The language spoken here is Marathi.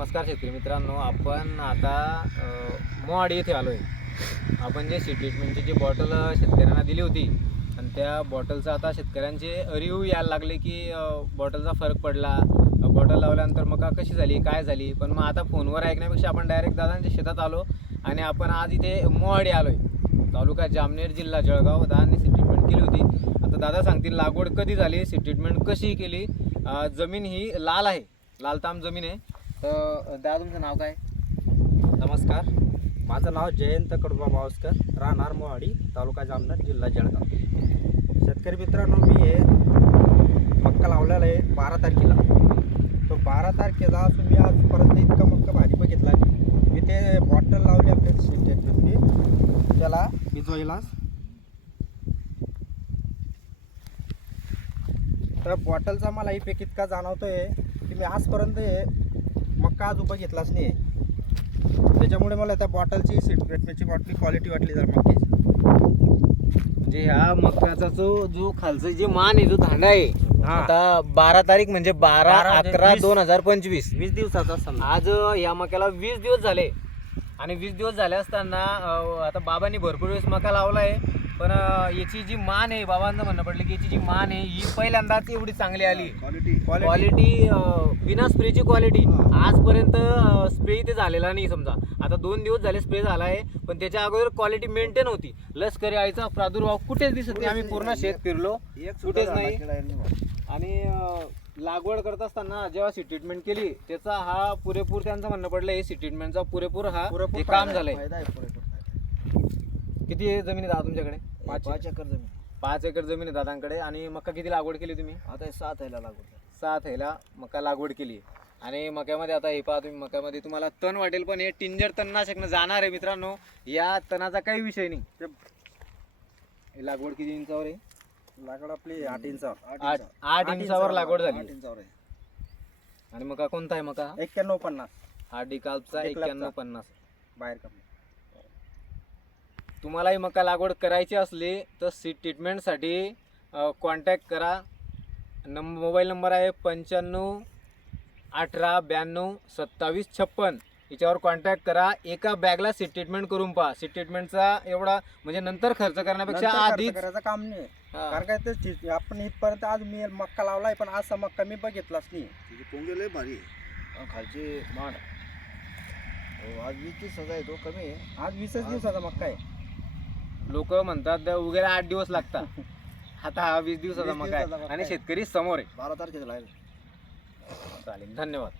नमस्कार शेतकरी मित्रांनो, आपण आता मोहाडी येथे आलो आहे. आपण जे सीड ट्रीटमेंटची जी बॉटल शेतकऱ्यांना दिली होती आणि त्या बॉटलचा आता शेतकऱ्यांचे रिव्ह्यू यायला लागले की बॉटलचा फरक पडला, बॉटल लावल्यानंतर मका कशी झाली, काय झाली. पण मग आता फोनवर ऐकण्यापेक्षा आपण डायरेक्ट दादांच्या शेतात आलो आणि आपण आज इथे मोहाडी आलो आहे. तालुका जामनेर, जिल्हा जळगाव. दादांनी सीड ट्रीटमेंट केली होती. आता दादा सांगतील लागवड कधी झाली, सीड ट्रीटमेंट कशी केली. जमीन ही लाल आहे, लालताम जमीन आहे. तर दादा तुमचं नाव काय? नमस्कार, माझं नाव जयंत कडबा बावस्कर, राहणार मोहाडी, तालुका जामनेर, जिल्हा जळगाव. शेतकरी मित्रांनो, मी हे मक्का लावलेला आहे 12 तारखेला. तो 12 तारखेला असून मी आजपर्यंत इतका मक्का भारी बघितला. मी ते बॉटल लावली आपल्या सीटेटमध्ये, त्याला भिजवायला. तर बॉटलचा मला इफेक्ट इतका जाणवतोय की मी आजपर्यंत हे मक्का अजून बघितलाच नाही. त्याच्यामुळे मला त्या बॉटलची सीड ट्रीटमेंटची बॉटल क्वालिटी वाटली जर मक्याची. म्हणजे ह्या मक्याचा जो खालचं जे मान आहे, जो धांडा आहे, आता 12 तारीख म्हणजे 12/11/2025 20 दिवसाचा समजा. आज या मक्याला 20 दिवस झाले. आणि 20 दिवस झाले असताना आता बाबांनी भरपूर वेळेस मका लावला आहे, पण याची जी मान आहे, बाबांचं म्हणणं पडलं की याची जी मान आहे ही पहिल्यांदाच एवढी चांगली आली. क्वालिटी बिना स्प्रेची क्वालिटी. आजपर्यंत स्प्रे इथे झालेला नाही. समजा आता 2 दिवस झाले स्प्रे झाला आहे, पण त्याच्या अगोदर क्वालिटी मेंटेन होती. लष्करी आईचा प्रादुर्भाव कुठेच दिसत नाही. आम्ही पूर्ण शेत फिरलो, कुठेच नाही. आणि लागवड करत असताना जेव्हा सीड ट्रीटमेंट केली त्याचा हा पुरेपूर, त्यांचं म्हणणं पडलं हे सीड ट्रीटमेंटचा पुरेपूर हे काम झालंय. किती जमीन आहे दादा तुमच्याकडे? 5 एकर जमीन. 5 एकर जमीन आहे दादांकडे. आणि मका किती लागवड केली तुम्ही? आता 7 थैला लागवड. 6 थैला मका लागवड केली. आणि मक्यामध्ये आता हे पहा तुम्ही, मक्यामध्ये तुम्हाला तण वाटेल, पण हे टिंजर तणनाशकनं जाणार आहे मित्रांनो. या तणाचा काही विषय नाही. हे लागवड किती इंचावर आहे? लागवड आपली 8 इंचावर. 8 इंचावर लागवड झाली. 8 इंचावर आहे. आणि मका कोणता आहे? मका 9150 हा डिकाल्पचा 9150 बाहेर कमी. तुम्हालाही मका लागवड करायची असली तर सीड ट्रीटमेंटसाठी कॉन्टॅक्ट करा. मोबाईल नंबर आहे 95 18 92 27 56. याच्यावर कॉन्टॅक्ट करा. एका बॅगला सीड ट्रीटमेंट करून पहा. सीड ट्रीटमेंटचा एवढा म्हणजे नंतर खर्च करण्यापेक्षा आधीच करायचं काम नाही. कारण काय ते आपण इथपर्यंत आज मी मक्का लावलाय, पण असा मक्का मी बघितलाच नाही. पोंगेलही भारी खालची मांड आज 20-30 आहे, तो कमी आहे. आज 20 दिवसाचा मक्का आहे. लोक म्हणतात वगैरे 8 दिवस लागतात. आता हा 20 दिवसाचा मका आहे आणि शेतकरी समोर आहे. 12 तारखेला आहे. चालेल, धन्यवाद.